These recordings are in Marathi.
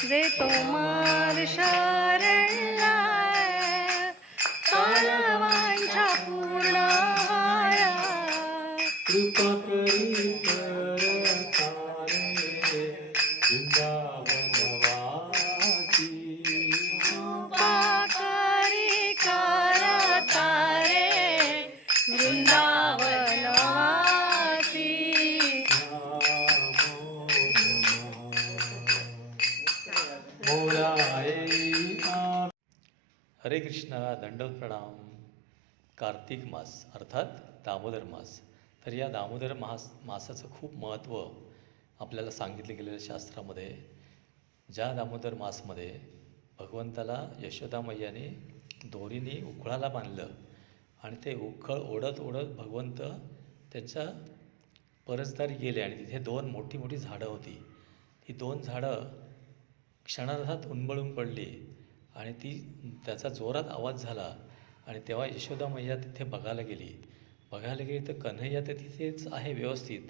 जे तुम्हार शरणला कालवांच्या पूर्ण कृपा करी करतारे वृंदावनवासी कृपा करी करतारे वृंदावनवासी हरे कृष्णा. दंडवत प्रणाम. कार्तिक मास अर्थात दामोदर मास. तर या दामोदर मासाचं खूप महत्त्व आपल्याला सांगितलं गेलेलं शास्त्रामध्ये. ज्या दामोदर मासमध्ये भगवंताला यशोदा मैयाने दोरीने उखळाला बांधलं आणि ते उखळ ओढत ओढत भगवंत त्यांच्या परसदारी गेले आणि तिथे दोन मोठी मोठी झाडं होती. ती दोन झाडं क्षणार्धात उन्मळून पडली आणि त्याचा जोरात आवाज झाला आणि तेव्हा यशोदा मैया तिथे बघायला गेली तर कन्हैया तर तिथेच आहे व्यवस्थित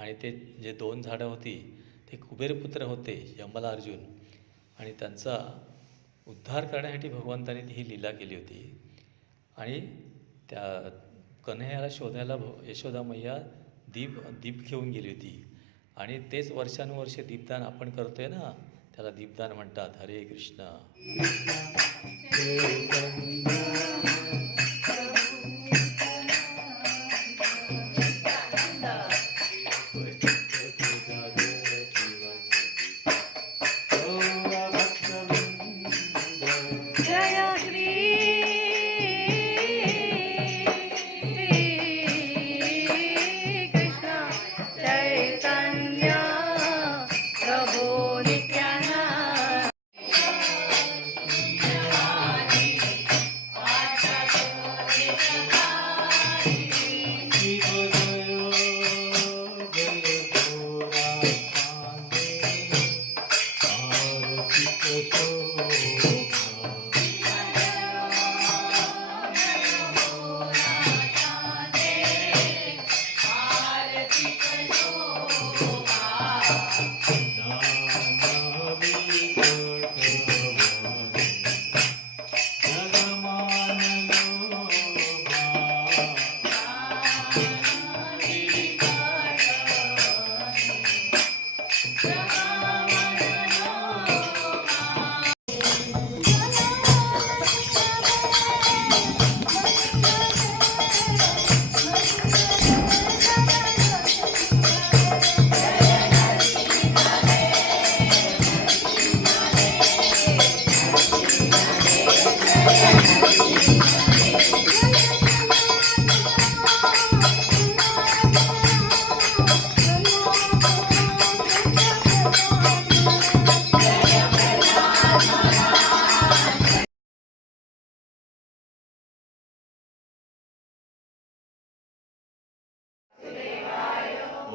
आणि ते जे दोन झाडं होती ते कुबेरपुत्र होते यमला अर्जुन आणि त्यांचा उद्धार करण्यासाठी भगवंताने ही लीला केली होती. आणि त्या कन्हैयाला शोधायला यशोदा मैया दीप घेऊन गेली होती आणि तेच वर्षानुवर्षे दीपदान आपण करतोय ना, त्याला दीपदान म्हणतात. हरे कृष्ण.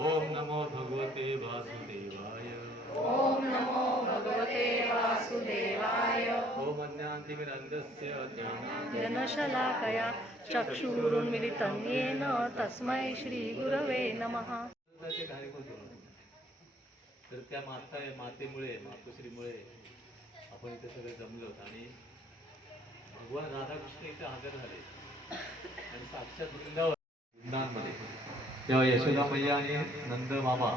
ओम नमो भगवते वासुदेवाय. ओम नमो भगवते वासुदेवाय. ओम अज्ञानतिमिरन्धस्य जनशलाकया चक्षुरुन्मिलितं येन तस्मै श्रीगुरवे नमः. तर त्या मातेमुळे मातोश्रीमुळे आपण इथे सगळे जमलो आणि भगवान राधाकृष्ण इथे हजर झाले आणि साक्षात वृंदावनमध्ये तेव्हा यशोदा मैया आणि नंद मामा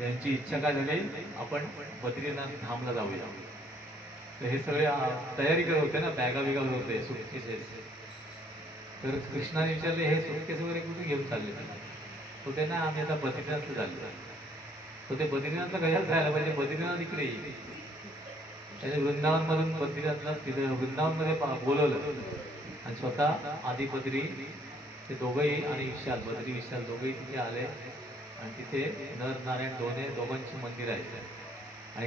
यांची इच्छा काय झाली, आपण बद्रीनाथ धामला जाऊया. तर हे सगळे तयारी करत होते ना, बॅगा बिगा होते, सुटकेसेस. तर कृष्णाने विचारले हे सुटकेस वगैरे कुठे घेऊन चालले. तो ते ना आम्ही आता बद्रीनाथला चाललो. तो ते बद्रीनाथला कशाला जायला पाहिजे, बद्रीनाथ इकडे येईल. त्याने वृंदावनमधून बद्रीनाथला तिथे वृंदावनमध्ये बोलवलं आणि स्वतः आदी बद्री ते दोघंही आणि विशाल बद्री विशाल दोघंही तिथे आले आणि तिथे नर नारायण दोघांची मंदिर आहेत आणि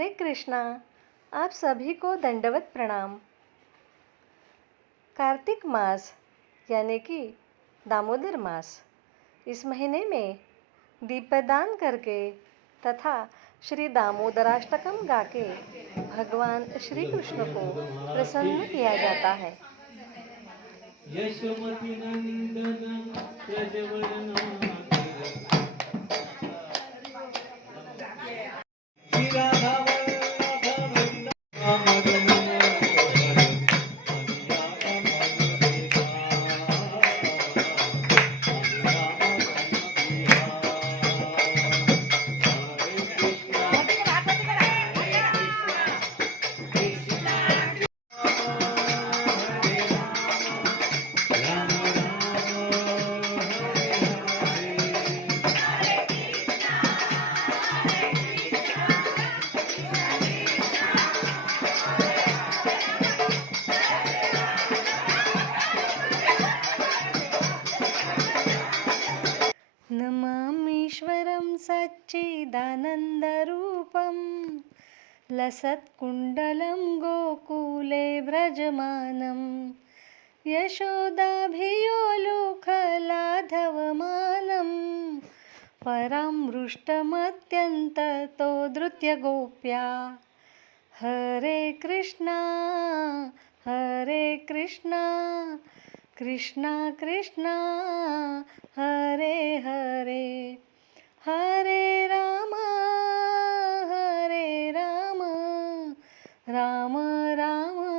हरे कृष्णा। आप सभी को दंडवत प्रणाम। कार्तिक मास यानी कि दामोदर मास, इस महीने में दीपदान करके तथा श्री दामोदराष्टकम गाके भगवान श्री कृष्ण को प्रसन्न किया जाता है। यशोमती नंदन प्रजवरनाथ नमामीश्वरं सच्चिदानन्दरूपं लसत्कुण्डलं गोकुले व्रजमानं यशोदाभियोलुखलाधवमानं परामृष्टमत्यन्ततो धृत्यगोप्या। हरे कृष्णा कृष्णा कृष्णा हरे हरे, हरे राम राम राम